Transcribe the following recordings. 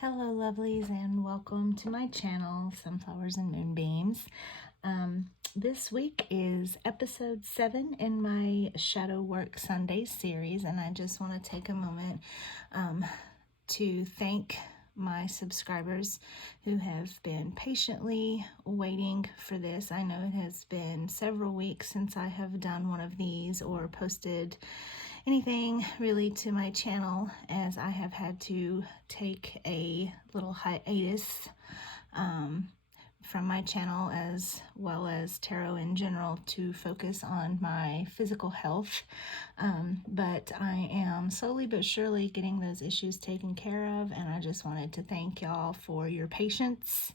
Hello lovelies, and welcome to my channel, Sunflowers and Moonbeams. This week is episode 7 in my Shadow Work Sundays series, and I just want to take a moment to thank my subscribers who have been patiently waiting for this. I know it has been several weeks since I have done one of these or posted anything really to my channel, as I have had to take a little hiatus from my channel as well as tarot in general to focus on my physical health. But I am slowly but surely getting those issues taken care of, and I just wanted to thank y'all for your patience.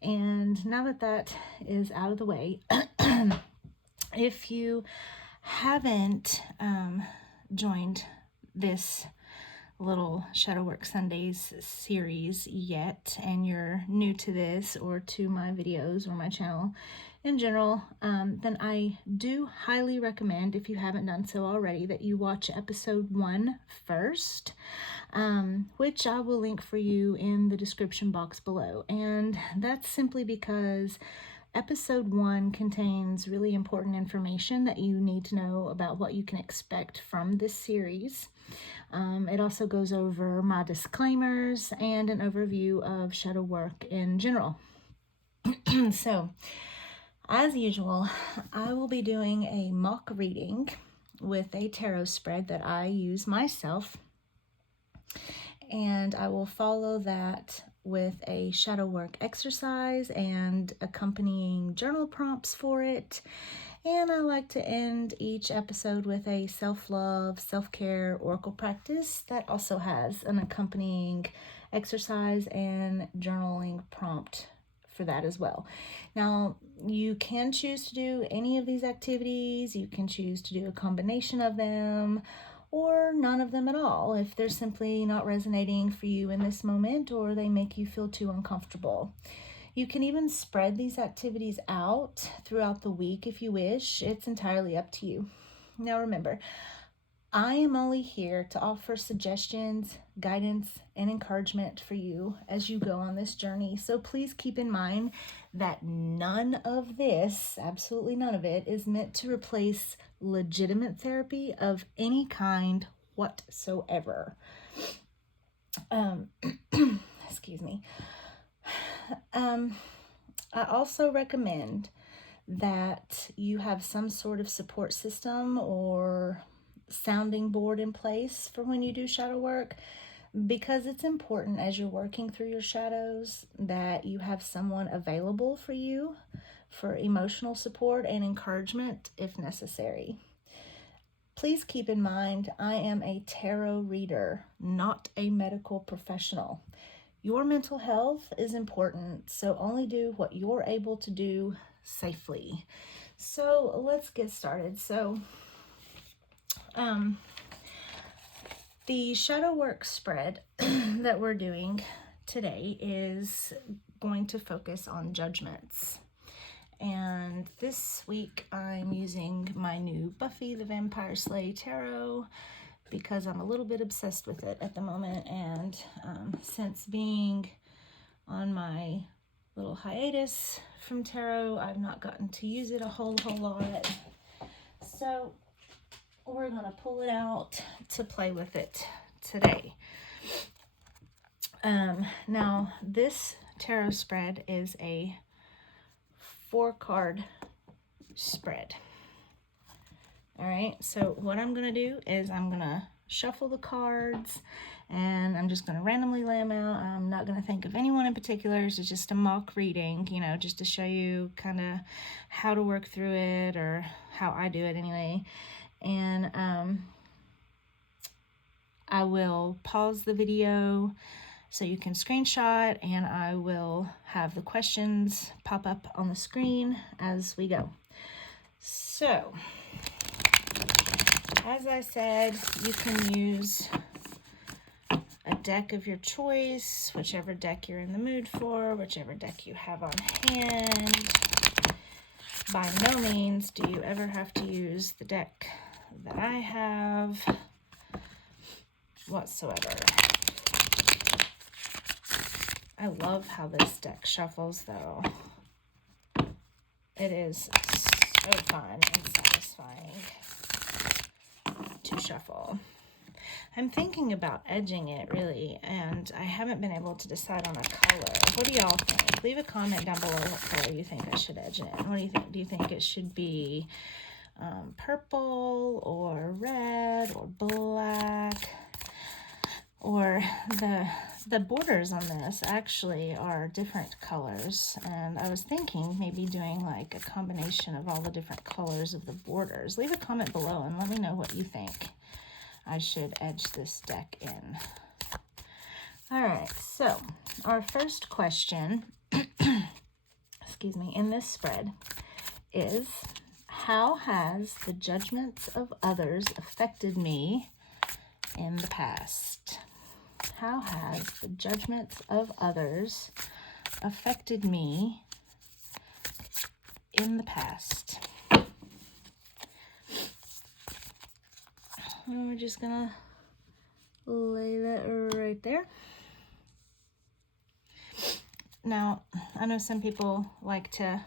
And now that that is out of the way, if you haven't joined this little Shadow Work Sundays series yet, and you're new to this or to my videos or my channel in general, then I do highly recommend, if you haven't done so already, that you watch episode 1 first, which I will link for you in the description box below. And that's simply because episode 1 contains really important information that you need to know about what you can expect from this series. It also goes over my disclaimers and an overview of shadow work in general. So, as usual, I will be doing a mock reading with a tarot spread that I use myself, and I will follow that with a shadow work exercise and accompanying journal prompts for it. And I like to end each episode with a self-love, self-care oracle practice that also has an accompanying exercise and journaling prompt for that as well. Now, you can choose to do any of these activities. You can choose to do a combination of them, or none of them at all if they're simply not resonating for you in this moment, or they make you feel too uncomfortable. You can even spread these activities out throughout the week if you wish. It's entirely up to you. Now remember, I am only here to offer suggestions, guidance, and encouragement for you as you go on this journey. So please keep in mind that none of this, absolutely none of it, is meant to replace legitimate therapy of any kind whatsoever. Excuse me. I also recommend that you have some sort of support system or sounding board in place for when you do shadow work, because it's important as you're working through your shadows that you have someone available for you for emotional support and encouragement if necessary. Please keep in mind, I am a tarot reader, not a medical professional. Your mental health is important, so only do what you're able to do safely. So let's get started. So the shadow work spread that we're doing today is going to focus on judgments. And this week I'm using my new Buffy the Vampire Slayer tarot, because I'm a little bit obsessed with it at the moment, and since being on my little hiatus from tarot, I've not gotten to use it a whole lot. So we're gonna pull it out to play with it today. Now this tarot spread is a 4-card spread. All right, so what I'm gonna do is I'm gonna shuffle the cards, and I'm just gonna randomly lay them out. I'm not gonna think of anyone in particular. It's just a mock reading, you know, just to show you kind of how to work through it, or how I do it anyway. And I will pause the video so you can screenshot, and I will have the questions pop up on the screen as we go. So, as I said, you can use a deck of your choice, whichever deck you're in the mood for, whichever deck you have on hand. By no means do you ever have to use the deck that I have whatsoever. I love how this deck shuffles, though. It is so fun and satisfying to shuffle. I'm thinking about edging it, really, and I haven't been able to decide on a color. What do y'all think? Leave a comment down below what color you think I should edge it in. What do you think? Do you think it should be purple or red or black? Or the borders on this actually are different colors, and I was thinking maybe doing like a combination of all the different colors of the borders. Leave a comment below and let me know what you think I should edge this deck in. All right, so our first question, excuse me, in this spread is, how has the judgments of others affected me in the past? How has the judgments of others affected me in the past? And we're just gonna lay that right there. Now, I know some people like to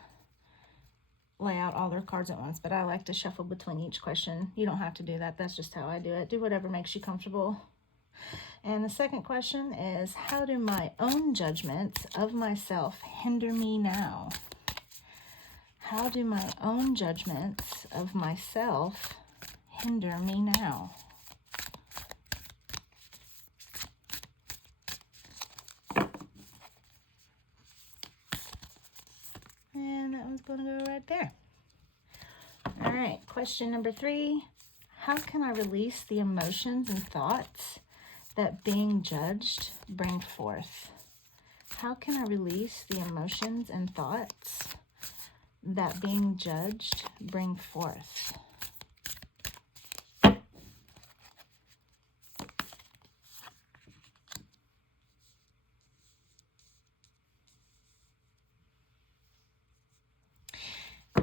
lay out all their cards at once, but I like to shuffle between each question. You don't have to do that. That's just how I do it. Do whatever makes you comfortable. And the second question is, how do my own judgments of myself hinder me now? How do my own judgments of myself hinder me now? And that one's going to go right there. All right, question number 3. How can I release the emotions and thoughts that being judged bring forth? How can I release the emotions and thoughts that being judged bring forth?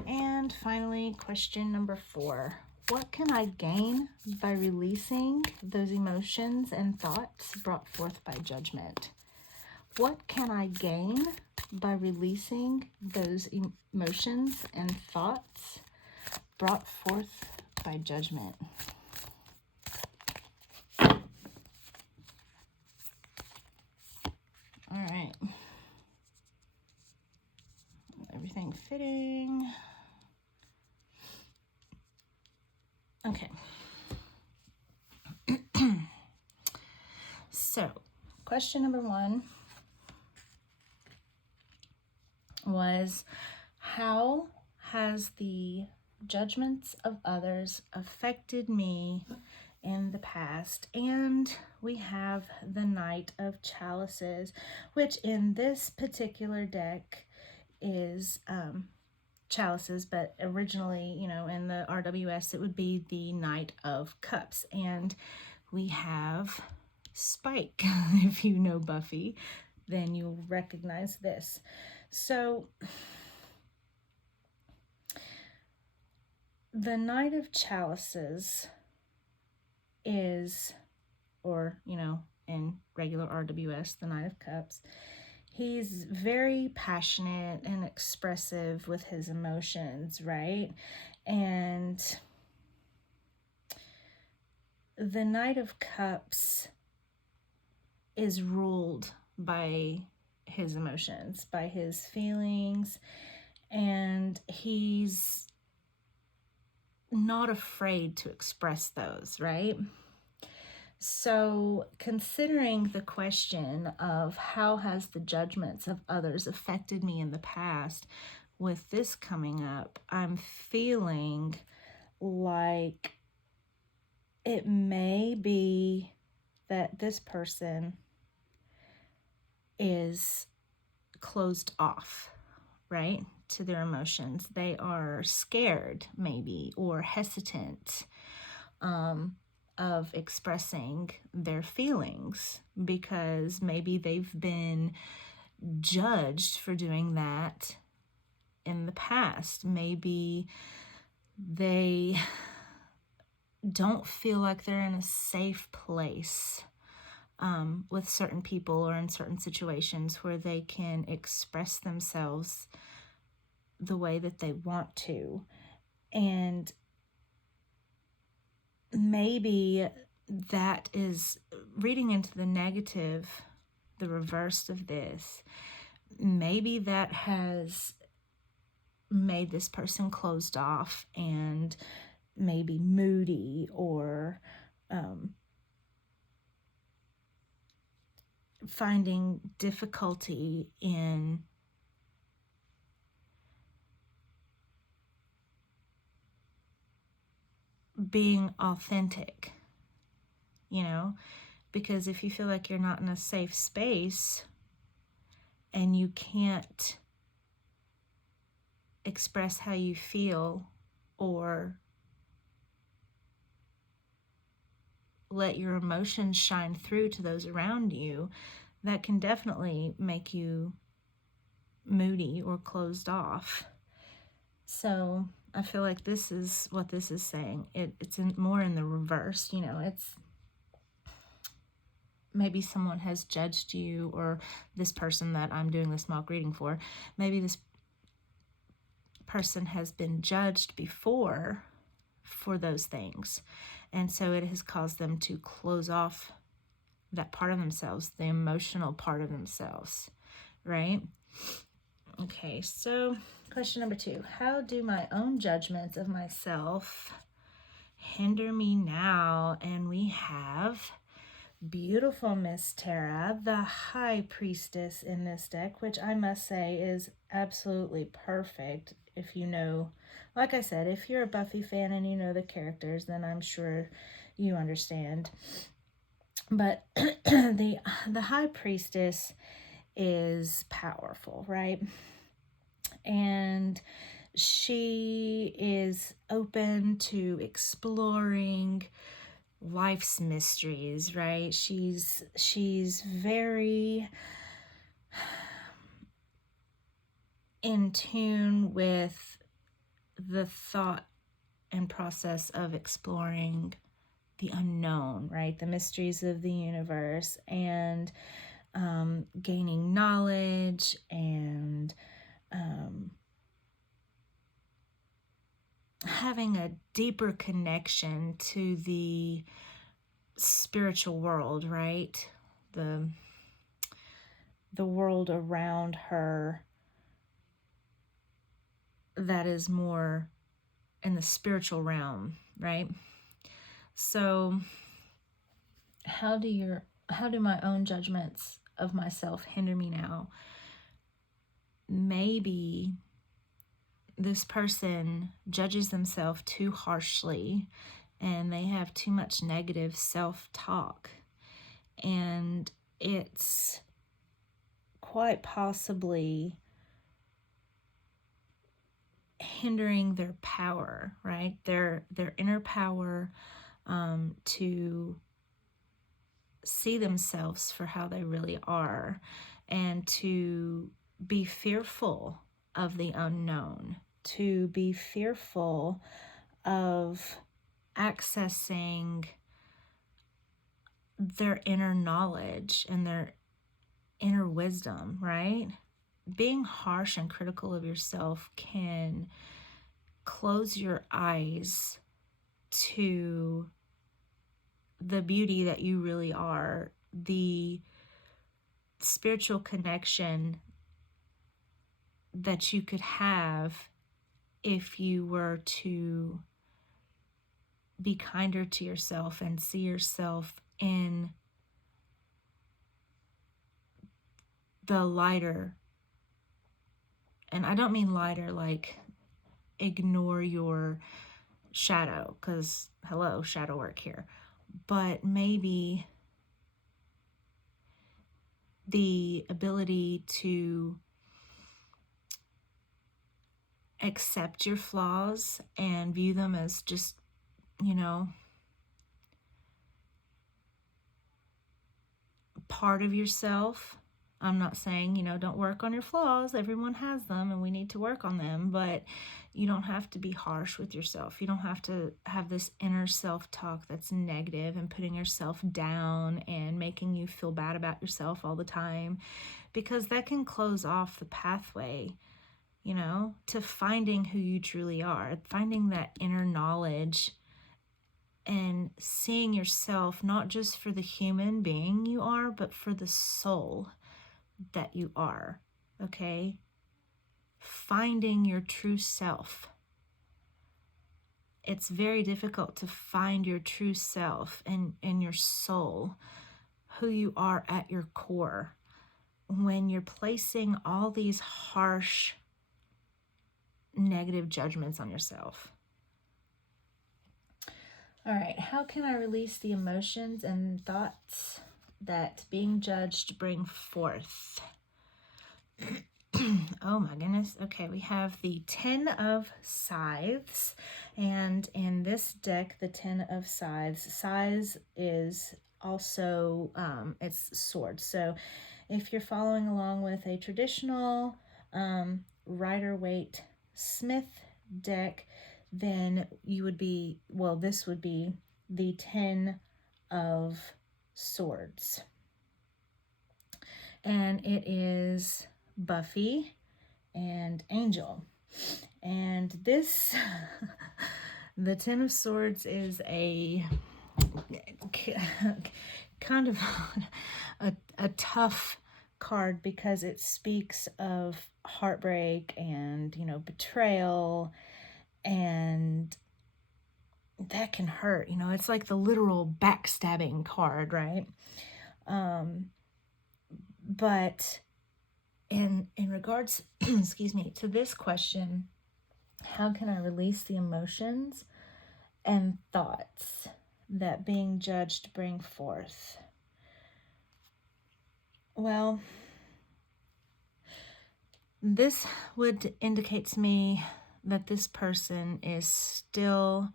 And finally, question number 4. What can I gain by releasing those emotions and thoughts brought forth by judgment? What can I gain by releasing those emotions and thoughts brought forth by judgment? All right. Everything fitting. Okay. So, question number 1 was, how has the judgments of others affected me in the past? And we have the Knight of Chalices, which in this particular deck is chalices, but originally, you know, in the RWS, it would be the Knight of Cups. And we have Spike. If you know Buffy, then you'll recognize this. So the Knight of Chalices is, or, you know, in regular RWS, the Knight of Cups, he's very passionate and expressive with his emotions, right? And the Knight of Cups is ruled by his emotions, by his feelings, and he's not afraid to express those, right? So considering the question of how has the judgments of others affected me in the past, with this coming up, I'm feeling like it may be that this person is closed off, right, to their emotions. They are scared, maybe, or hesitant of expressing their feelings because maybe they've been judged for doing that in the past. Maybe they don't feel like they're in a safe place with certain people or in certain situations where they can express themselves the way that they want to. And maybe that is reading into the negative, the reverse of this. Maybe that has made this person closed off and maybe moody, or finding difficulty in being authentic, because if you feel like you're not in a safe space and you can't express how you feel or let your emotions shine through to those around you, that can definitely make you moody or closed off. So I feel like this is what this is saying. It's more in the reverse. It's maybe someone has judged you, or this person that I'm doing this mock reading for, maybe this person has been judged before for those things. And so it has caused them to close off that part of themselves, the emotional part of themselves, right? Okay, so question number 2. How do my own judgments of myself hinder me now? And we have beautiful Miss Tara, the High Priestess in this deck, which I must say is absolutely perfect. If you know, like I said, if you're a Buffy fan and you know the characters, then I'm sure you understand. But the High Priestess is powerful, right? And she is open to exploring life's mysteries, right? She's very in tune with the thought and process of exploring the unknown, right? The mysteries of the universe, and gaining knowledge, and having a deeper connection to the spiritual world, right? The world around her that is more in the spiritual realm, right? So how do my own judgments of myself hinder me now? Maybe this person judges themselves too harshly and they have too much negative self-talk, and it's quite possibly hindering their power, right? Their inner power to see themselves for how they really are, and to be fearful of the unknown, to be fearful of accessing their inner knowledge and their inner wisdom, right? Being harsh and critical of yourself can close your eyes to the beauty that you really are, the spiritual connection that you could have if you were to be kinder to yourself and see yourself in the lighter. And I don't mean lighter like ignore your shadow, because hello, shadow work here, but maybe the ability to accept your flaws and view them as just, part of yourself, I'm not saying, don't work on your flaws. Everyone has them and we need to work on them, but you don't have to be harsh with yourself. You don't have to have this inner self-talk that's negative and putting yourself down and making you feel bad about yourself all the time, because that can close off the pathway, to finding who you truly are, finding that inner knowledge and seeing yourself not just for the human being you are, but for the soul that you are, okay? Finding your true self. It's very difficult to find your true self and your soul, who you are at your core, when you're placing all these harsh, negative judgments on yourself. All right, how can I release the emotions and thoughts that being judged bring forth? Oh my goodness. Okay, we have the 10 of Scythes, and in this deck, the 10 of Scythes, Scythes is also, it's swords. So if you're following along with a traditional Rider-Waite Smith deck, then you would be, well, this would be the 10 of Swords. And it is Buffy and Angel. And this, the 10 of Swords is a kind of a tough card, because it speaks of heartbreak and, betrayal, and that can hurt. It's like the literal backstabbing card, right? But in regards, excuse me, to this question, how can I release the emotions and thoughts that being judged bring forth? Well, this would indicate to me that this person is still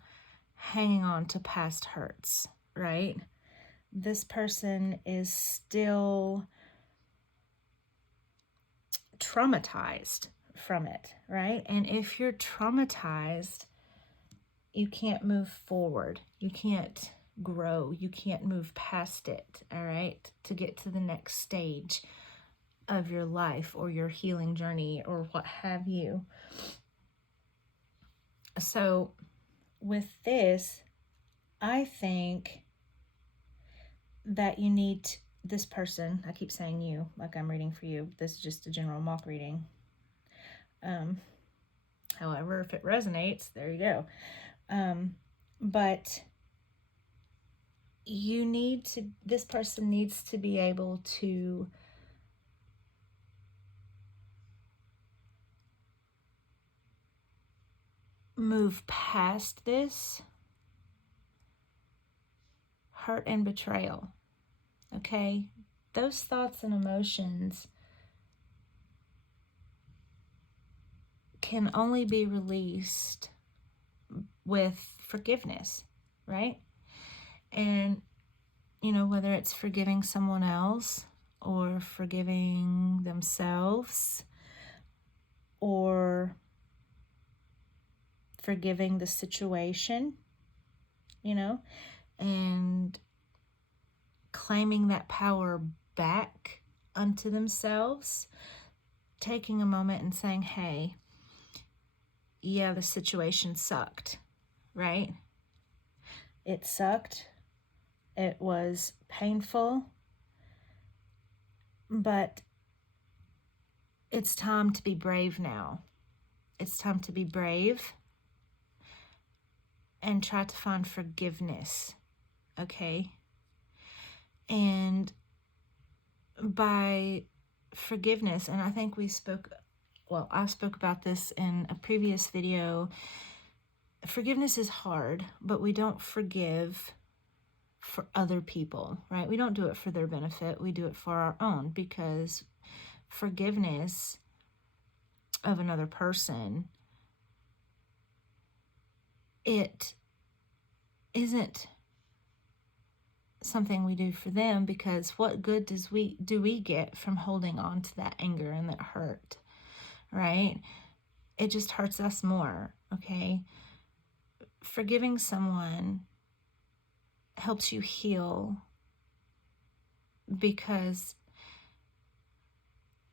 hanging on to past hurts, right? This person is still traumatized from it, right? And if you're traumatized, you can't move forward. You can't grow. You can't move past it, all right, to get to the next stage of your life or your healing journey or what have you. So with this, I think that you need this person, I keep saying you, like I'm reading for you. This is just a general mock reading. However, if it resonates, there you go. But this person needs to be able to move past this hurt and betrayal, okay? Those thoughts and emotions can only be released with forgiveness, right? And, whether it's forgiving someone else or forgiving themselves or forgiving the situation, and claiming that power back unto themselves, taking a moment and saying, hey, yeah, the situation sucked, right? It sucked. It was painful, but it's time to be brave now. It's time to be brave and try to find forgiveness, okay? And by forgiveness, and I think I spoke about this in a previous video, forgiveness is hard, but we don't forgive for other people, right? We don't do it for their benefit. We do it for our own, because forgiveness of another person, it isn't something we do for them, because what good do we get from holding on to that anger and that hurt, right? It just hurts us more, okay? Forgiving someone helps you heal because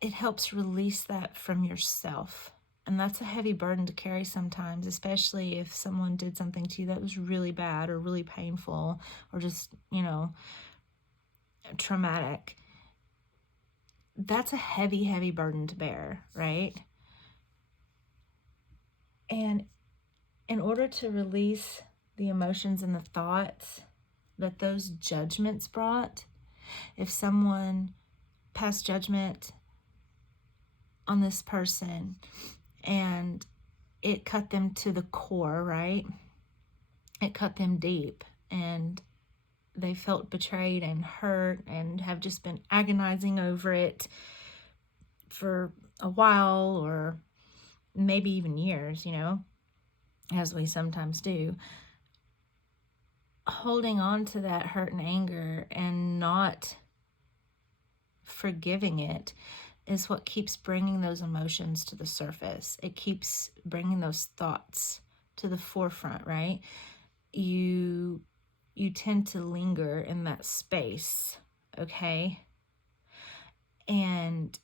it helps release that from yourself. And that's a heavy burden to carry sometimes, especially if someone did something to you that was really bad or really painful or just, traumatic. That's a heavy, heavy burden to bear, right? And in order to release the emotions and the thoughts that those judgments brought, if someone passed judgment on this person and it cut them to the core, right? It cut them deep, and they felt betrayed and hurt and have just been agonizing over it for a while, or maybe even years, as we sometimes do. Holding on to that hurt and anger and not forgiving it is what keeps bringing those emotions to the surface. It keeps bringing those thoughts to the forefront, right? You tend to linger in that space, okay? And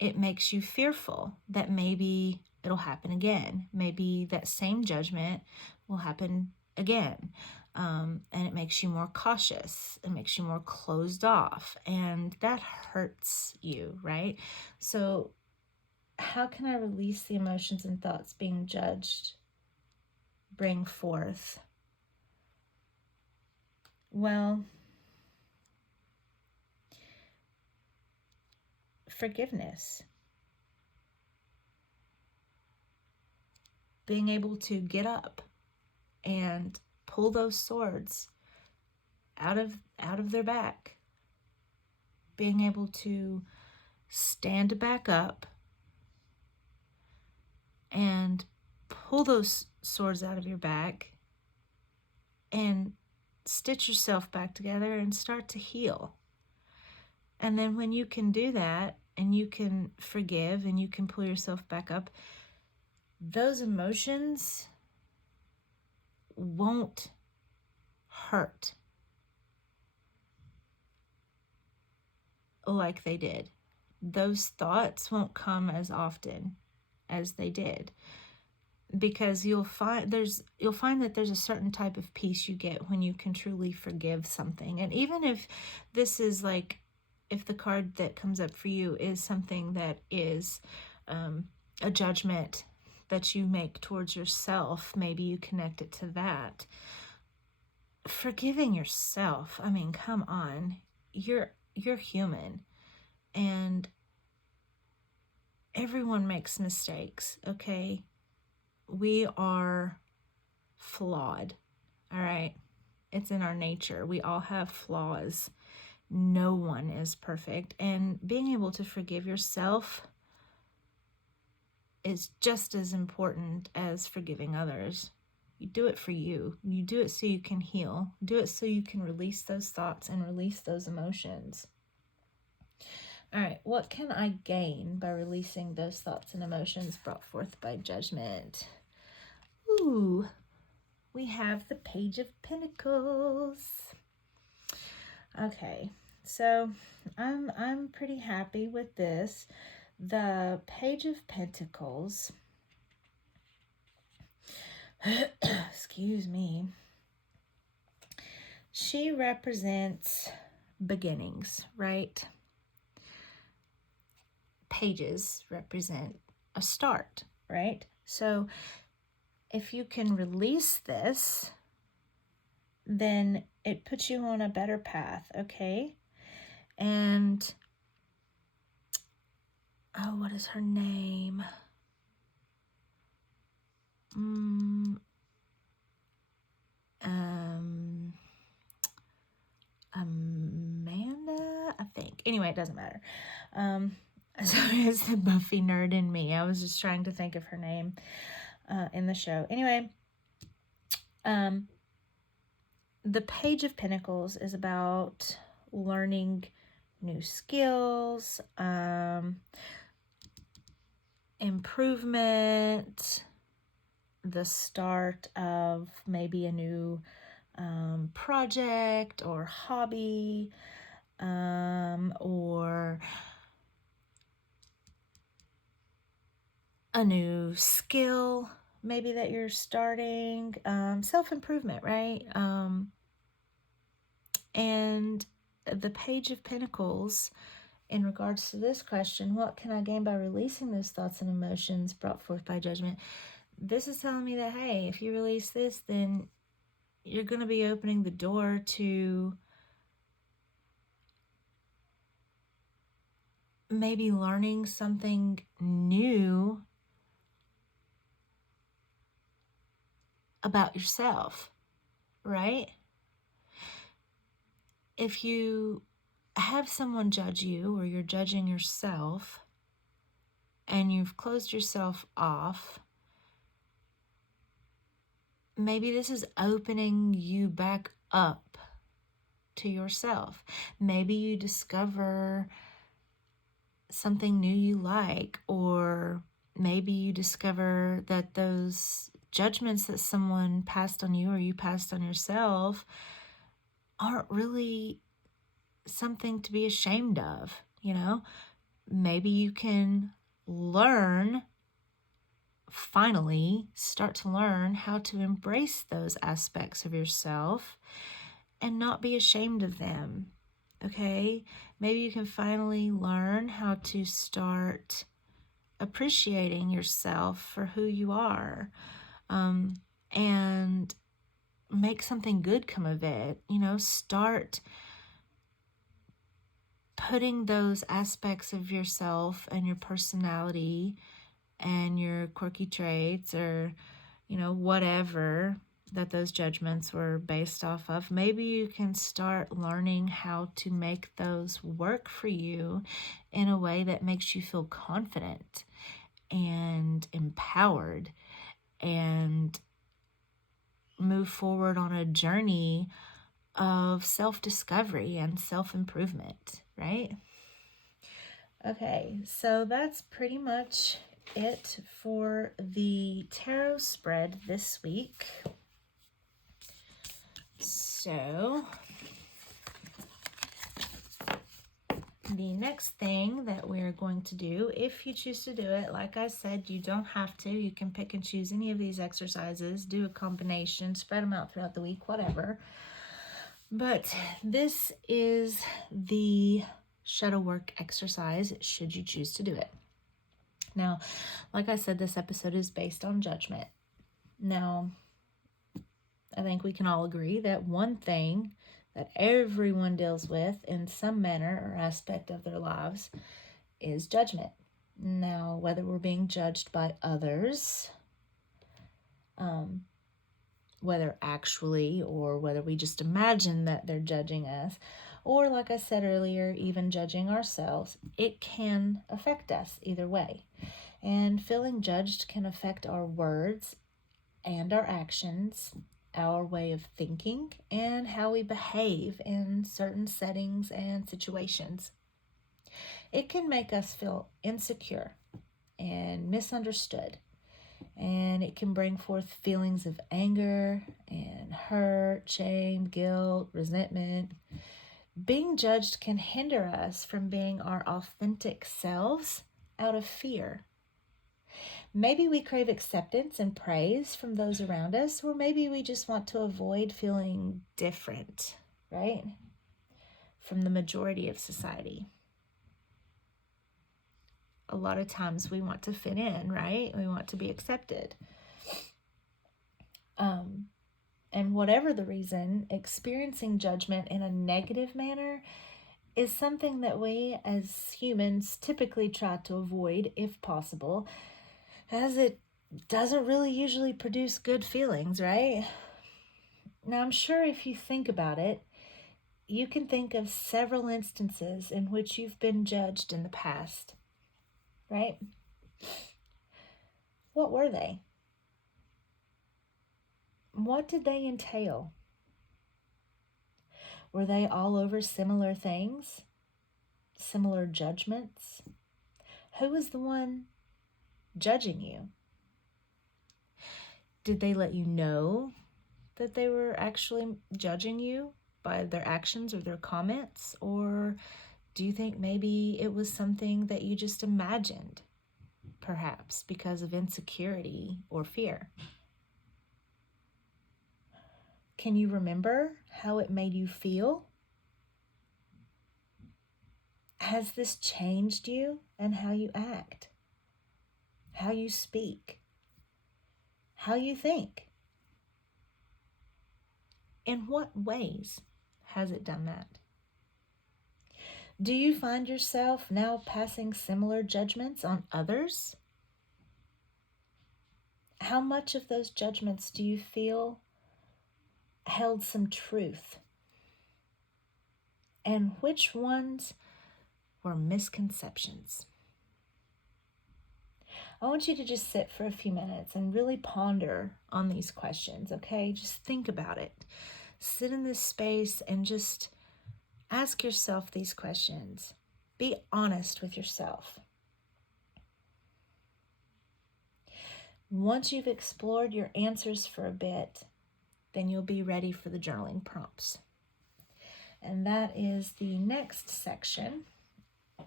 it makes you fearful that maybe it'll happen again. Maybe that same judgment will happen again. And it makes you more cautious. It makes you more closed off. And that hurts you, right? So how can I release the emotions and thoughts being judged bring forth? Well, forgiveness. Being able to get up and pull those swords out of their back. Being able to stand back up and pull those swords out of your back and stitch yourself back together and start to heal. And then when you can do that and you can forgive and you can pull yourself back up, those emotions won't hurt like they did. Those thoughts won't come as often as they did, because you'll find that there's a certain type of peace you get when you can truly forgive something. And even if this is like, if the card that comes up for you is something that is a judgment that you make towards yourself, maybe you connect it to that. Forgiving yourself, I mean, come on, you're human, and everyone makes mistakes, okay? We are flawed, all right? It's in our nature. We all have flaws. No one is perfect. And being able to forgive yourself is just as important as forgiving others. You do it for you. You do it so you can heal. Do it so you can release those thoughts and release those emotions. All right, what can I gain by releasing those thoughts and emotions brought forth by judgment? Ooh, we have the Page of Pentacles. Okay, so I'm pretty happy with this. The Page of Pentacles, excuse me, she represents beginnings, right? Pages represent a start, right? So if you can release this, then it puts you on a better path, okay? And, oh, what is her name? Amanda, I think. Anyway, it doesn't matter. Sorry, it's the Buffy nerd in me. I was just trying to think of her name the Page of Pentacles is about learning new skills, improvement, the start of maybe a new project or hobby, or a new skill maybe that you're starting, self-improvement, right? And the Page of Pentacles, in regards to this question, what can I gain by releasing those thoughts and emotions brought forth by judgment? This is telling me that, hey, if you release this, then you're going to be opening the door to maybe learning something new about yourself, right? If you have someone judge you, or you're judging yourself, and you've closed yourself off, maybe this is opening you back up to yourself. Maybe you discover something new you like, or maybe you discover that those judgments that someone passed on you or you passed on yourself aren't really something to be ashamed of, you know? Maybe you can finally start to learn how to embrace those aspects of yourself and not be ashamed of them, okay? Maybe you can finally learn how to start appreciating yourself for who you are, and make something good come of it. Start putting those aspects of yourself and your personality and your quirky traits, or whatever that those judgments were based off of, maybe you can start learning how to make those work for you in a way that makes you feel confident and empowered, and move forward on a journey of self-discovery and self-improvement, right? Okay, so that's pretty much it for the tarot spread this week. So the next thing that we're going to do, if you choose to do it, like I said, you don't have to. You can pick and choose any of these exercises, do a combination, spread them out throughout the week, whatever. But this is the shadow work exercise, should you choose to do it. Now, like I said, this episode is based on judgment. Now, I think we can all agree that one thing that everyone deals with in some manner or aspect of their lives is judgment. Now, whether we're being judged by others, whether actually, or whether we just imagine that they're judging us, or like I said earlier, even judging ourselves, it can affect us either way. And feeling judged can affect our words and our actions, our way of thinking, and how we behave in certain settings and situations. It can make us feel insecure and misunderstood, and it can bring forth feelings of anger and hurt, shame, guilt, resentment. Being judged can hinder us from being our authentic selves out of fear. Maybe we crave acceptance and praise from those around us, or maybe we just want to avoid feeling different, right, from the majority of society. A lot of times we want to fit in, right? We want to be accepted. And whatever the reason, experiencing judgment in a negative manner is something that we as humans typically try to avoid if possible, as it doesn't really usually produce good feelings, right? Now, I'm sure if you think about it, you can think of several instances in which you've been judged in the past, right? What were they? What did they entail? Were they all over similar things? Similar judgments? Who was the one judging you? Did they let you know that they were actually judging you by their actions or their comments? Or do you think maybe it was something that you just imagined, perhaps because of insecurity or fear? Can you remember how it made you feel? Has this changed you and how you act, how you speak, how you think? In what ways has it done that? Do you find yourself now passing similar judgments on others? How much of those judgments do you feel held some truth? And which ones were misconceptions? I want you to just sit for a few minutes and really ponder on these questions, okay? Just think about it. Sit in this space and just ask yourself these questions. Be honest with yourself. Once you've explored your answers for a bit, then you'll be ready for the journaling prompts. And that is the next section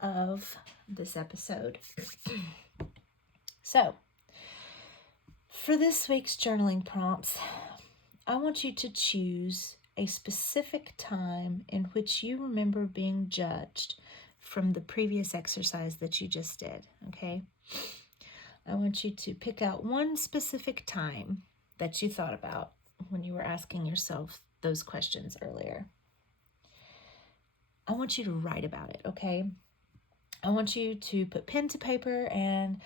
of this episode. So, for this week's journaling prompts, I want you to choose a specific time in which you remember being judged from the previous exercise that you just did, okay? I want you to pick out one specific time that you thought about when you were asking yourself those questions earlier. I want you to write about it, okay? I want you to put pen to paper and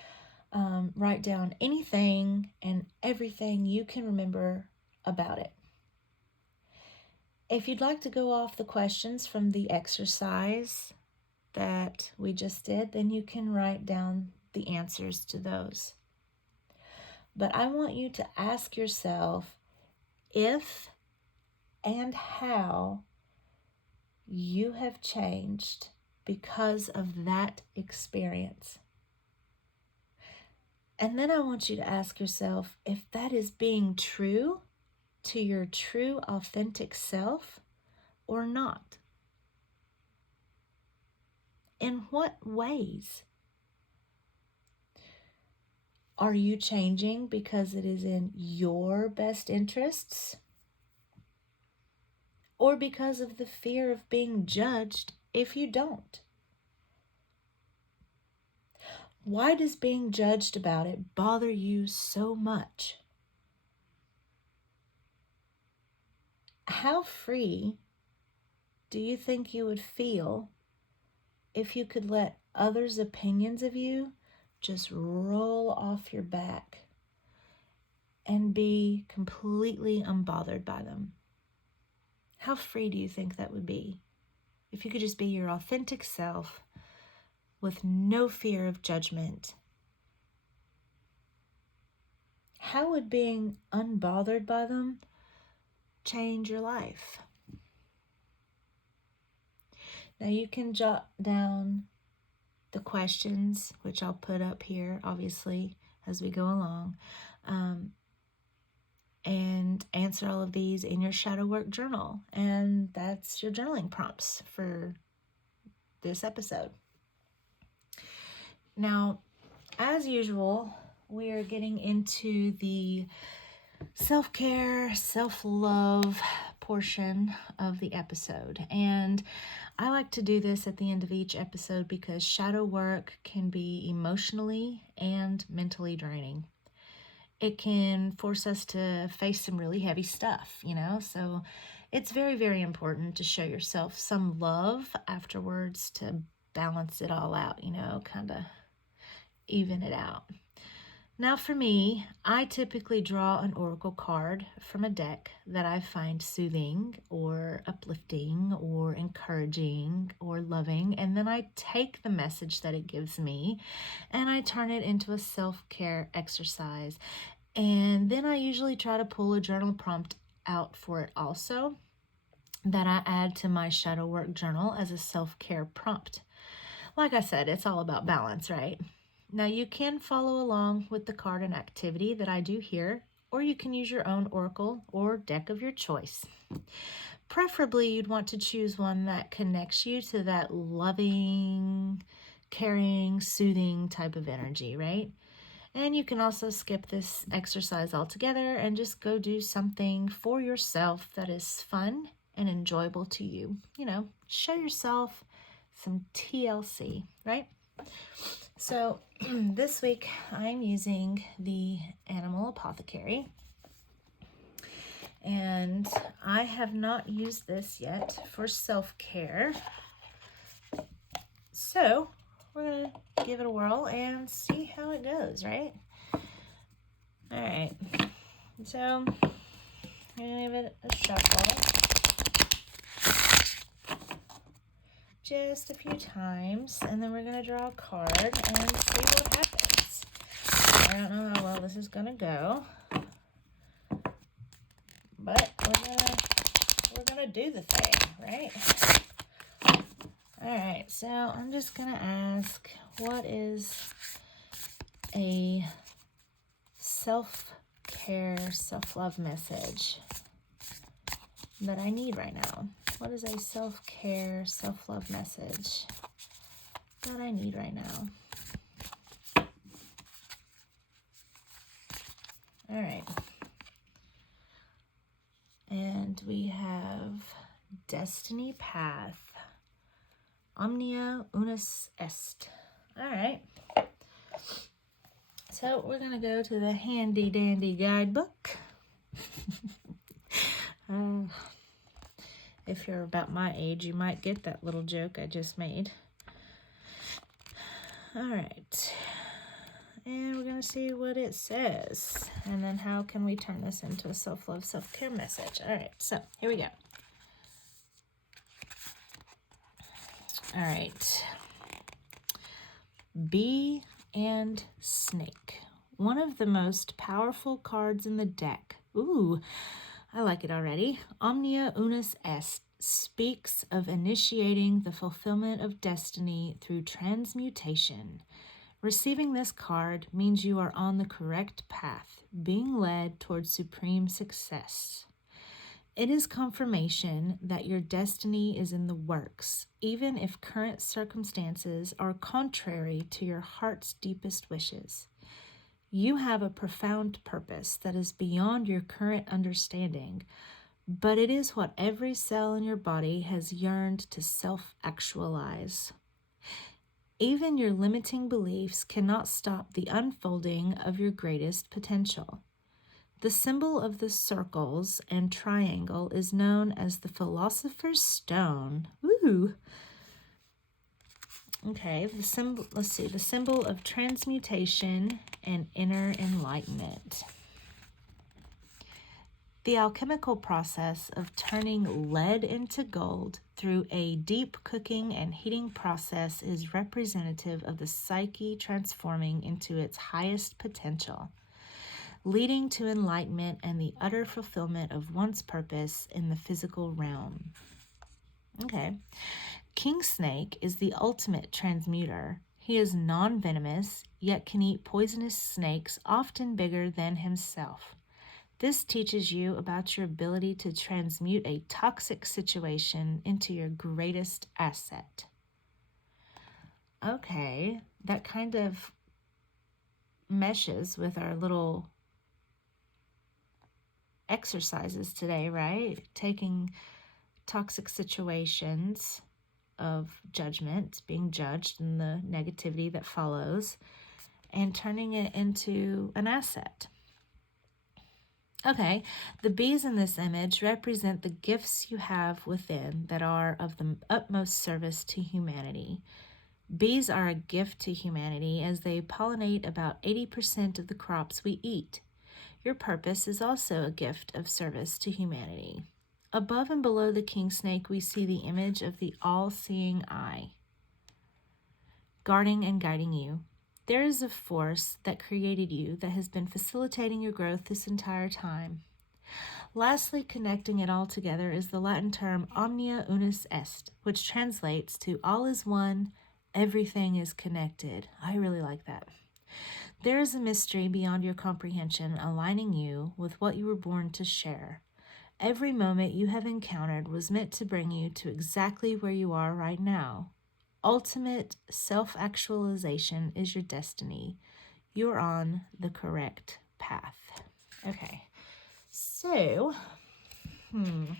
write down anything and everything you can remember about it. If you'd like to go off the questions from the exercise that we just did, then you can write down the answers to those. But I want you to ask yourself if and how you have changed because of that experience. And then I want you to ask yourself if that is being true to your true, authentic self or not. In what ways? Are you changing because it is in your best interests? Or because of the fear of being judged if you don't? Why does being judged about it bother you so much? How free do you think you would feel if you could let others' opinions of you just roll off your back and be completely unbothered by them? How free do you think that would be if you could just be your authentic self with no fear of judgment? How would being unbothered by them change your life? Now you can jot down the questions, which I'll put up here, obviously, as we go along, and answer all of these in your shadow work journal. And that's your journaling prompts for this episode. Now, as usual, we are getting into the self-care, self-love portion of the episode. And I like to do this at the end of each episode because shadow work can be emotionally and mentally draining. It can force us to face some really heavy stuff, so it's very, very important to show yourself some love afterwards to balance it all out, kind of even it out. Now for me, I typically draw an oracle card from a deck that I find soothing or uplifting or encouraging or loving, and then I take the message that it gives me and I turn it into a self-care exercise. And then I usually try to pull a journal prompt out for it also. that I add to my shadow work journal as a self-care prompt. Like I said, it's all about balance, right? Now you can follow along with the card and activity that I do here, or you can use your own oracle or deck of your choice. Preferably, you'd want to choose one that connects you to that loving, caring, soothing type of energy, right? And you can also skip this exercise altogether and just go do something for yourself that is fun and enjoyable to you. Show yourself some TLC, right? So this week I'm using the Animal Apothecary. And I have not used this yet for self-care. So we're going to give it a whirl and see how it goes, right? All right. So I'm going to give it a shuffle. Just a few times. And then we're going to draw a card and see what happens. I don't know how well this is going to go. But we're gonna do the thing, right? All right, so I'm just gonna ask, what is a self-care, self-love message that I need right now? What is a self-care, self-love message that I need right now? All right. And we have Destiny Path. Omnia unus est. All right. So we're going to go to the handy dandy guidebook. If you're about my age, you might get that little joke I just made. All right. And we're going to see what it says. And then how can we turn this into a self-love, self-care message? All right, so here we go. All right. Bee and Snake. One of the most powerful cards in the deck. Ooh, I like it already. Omnia unus est speaks of initiating the fulfillment of destiny through transmutation. Receiving this card means you are on the correct path, being led towards supreme success. It is confirmation that your destiny is in the works, even if current circumstances are contrary to your heart's deepest wishes. You have a profound purpose that is beyond your current understanding, but it is what every cell in your body has yearned to self-actualize. Even your limiting beliefs cannot stop the unfolding of your greatest potential. The symbol of the circles and triangle is known as the Philosopher's Stone. Woo! Okay, the symbol, let's see, the symbol of transmutation and inner enlightenment. The alchemical process of turning lead into gold through a deep cooking and heating process is representative of the psyche transforming into its highest potential, leading to enlightenment and the utter fulfillment of one's purpose in the physical realm. Okay. King Snake is the ultimate transmuter. He is non-venomous, yet can eat poisonous snakes often bigger than himself. This teaches you about your ability to transmute a toxic situation into your greatest asset. Okay, that kind of meshes with our little exercises today, right? Taking toxic situations of judgment, being judged and the negativity that follows, and turning it into an asset. Okay, the bees in this image represent the gifts you have within that are of the utmost service to humanity. Bees are a gift to humanity as they pollinate about 80% of the crops we eat. Your purpose is also a gift of service to humanity. Above and below the king snake, we see the image of the all-seeing eye, guarding and guiding you. There is a force that created you that has been facilitating your growth this entire time. Lastly, connecting it all together is the Latin term omnia unus est, which translates to all is one, everything is connected. I really like that. There is a mystery beyond your comprehension aligning you with what you were born to share. Every moment you have encountered was meant to bring you to exactly where you are right now. Ultimate self-actualization is your destiny. You're on the correct path. Okay, so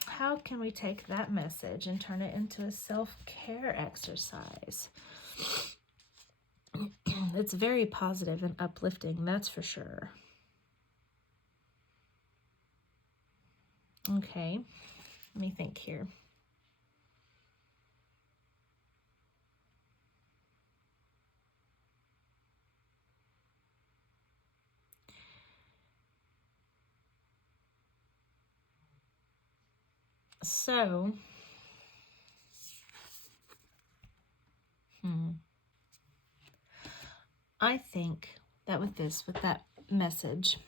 how can we take that message and turn it into a self-care exercise? It's very positive and uplifting, that's for sure. Okay, let me think here. So, I think that with that message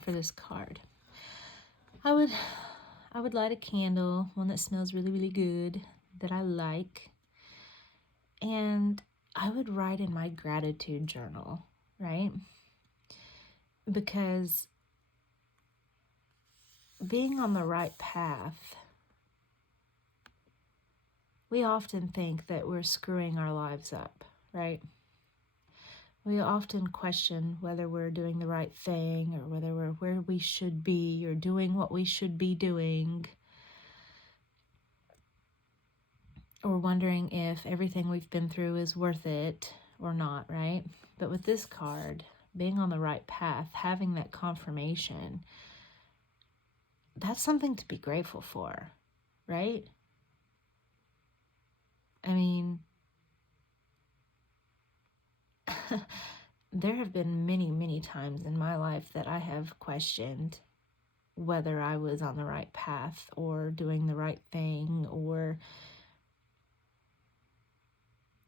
for this card, I would light a candle, one that smells really, really good, that I like, and I would write in my gratitude journal, right? Because being on the right path, we often think that we're screwing our lives up, right? We often question whether we're doing the right thing or whether we're where we should be or doing what we should be doing, or wondering if everything we've been through is worth it or not, right? But with this card, being on the right path, having that confirmation, that's something to be grateful for, right? I mean, there have been many, many times in my life that I have questioned whether I was on the right path or doing the right thing, or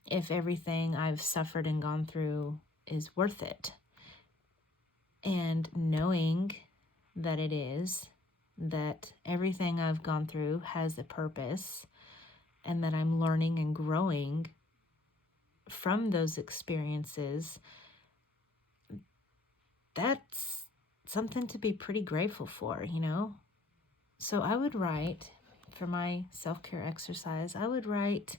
if everything I've suffered and gone through is worth it. And knowing that it is, that everything I've gone through has a purpose, and that I'm learning and growing from those experiences, that's something to be pretty grateful for, you know? So I would write, for my self-care exercise, I would write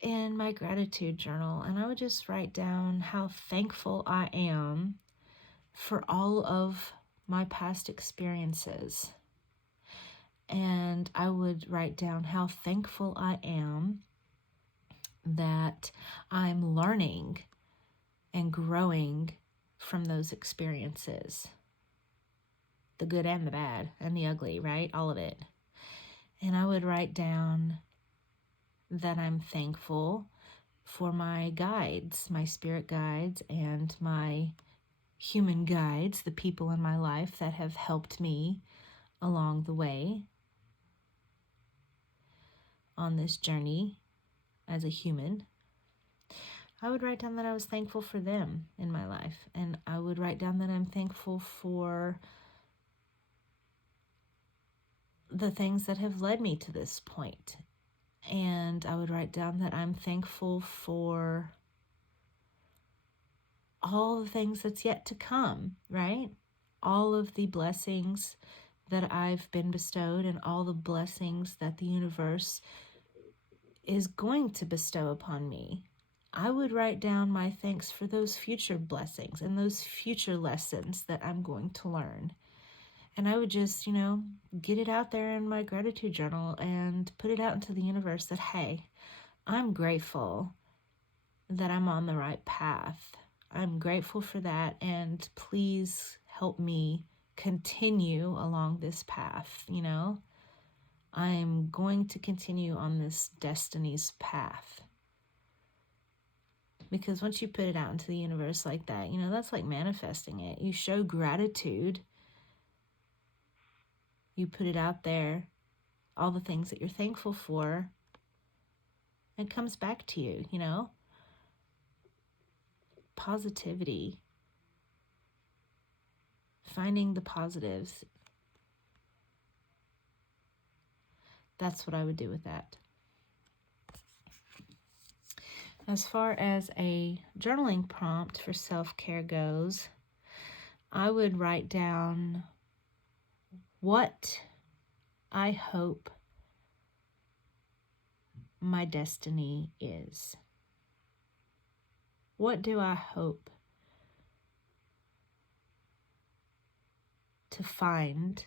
in my gratitude journal, and I would just write down how thankful I am for all of my past experiences. And I would write down how thankful I am that I'm learning and growing from those experiences. The good and the bad and the ugly, right? All of it. And I would write down that I'm thankful for my guides, my spirit guides, and my human guides, the people in my life that have helped me along the way on this journey as a human. I would write down that I was thankful for them in my life, and I would write down that I'm thankful for the things that have led me to this point. And I would write down that I'm thankful for all the things that's yet to come, right? All of the blessings that I've been bestowed and all the blessings that the universe is going to bestow upon me. I would write down my thanks for those future blessings and those future lessons that I'm going to learn. And I would just, get it out there in my gratitude journal and put it out into the universe that, hey, I'm grateful that I'm on the right path. I'm grateful for that, and please help me continue along this path, I'm going to continue on this destiny's path. Because once you put it out into the universe like that, that's like manifesting it. You show gratitude. You put it out there, all the things that you're thankful for. It comes back to you, Positivity. Finding the positives That's what I would do with that. As far as a journaling prompt for self-care goes, I would write down what I hope my destiny is. What do I hope to find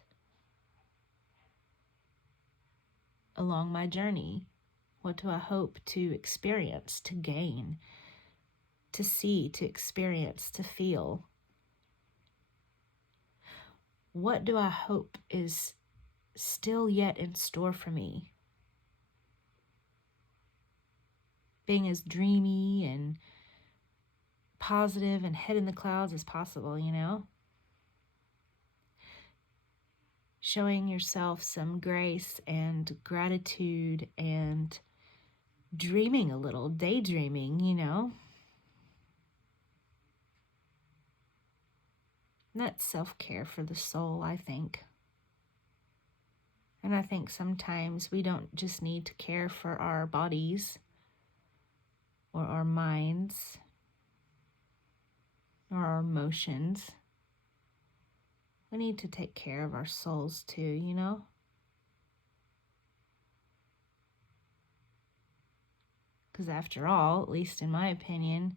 along my journey? What do I hope to experience, to gain, to see, to experience, to feel? What do I hope is still yet in store for me? Being as dreamy and positive and head in the clouds as possible, you know? Showing yourself some grace and gratitude and dreaming a little, daydreaming, you know? And that's self-care for the soul, I think. And I think sometimes we don't just need to care for our bodies or our minds or our emotions. We need to take care of our souls too, you know? Because after all, at least in my opinion,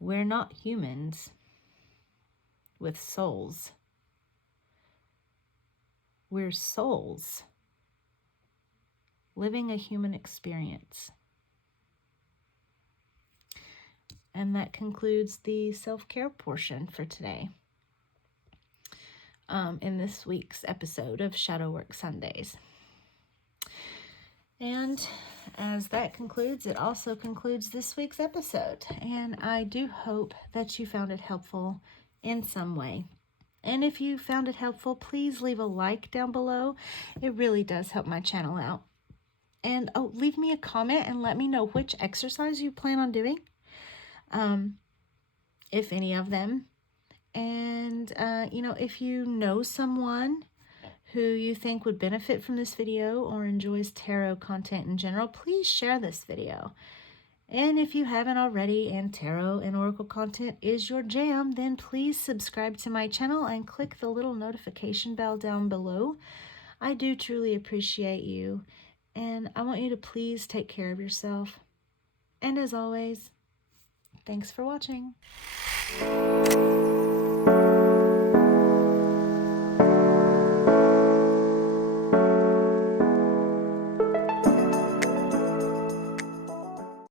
we're not humans with souls. We're souls living a human experience. And that concludes the self-care portion for today. In this week's episode of Shadow Work Sundays. And as that concludes, it also concludes this week's episode. And I do hope that you found it helpful in some way. And if you found it helpful, please leave a like down below. It really does help my channel out. And leave me a comment and let me know which exercise you plan on doing, if any of them. And, if you know someone who you think would benefit from this video or enjoys tarot content in general, please share this video. And if you haven't already and tarot and oracle content is your jam, then please subscribe to my channel and click the little notification bell down below. I do truly appreciate you, and I want you to please take care of yourself. And as always, thanks for watching.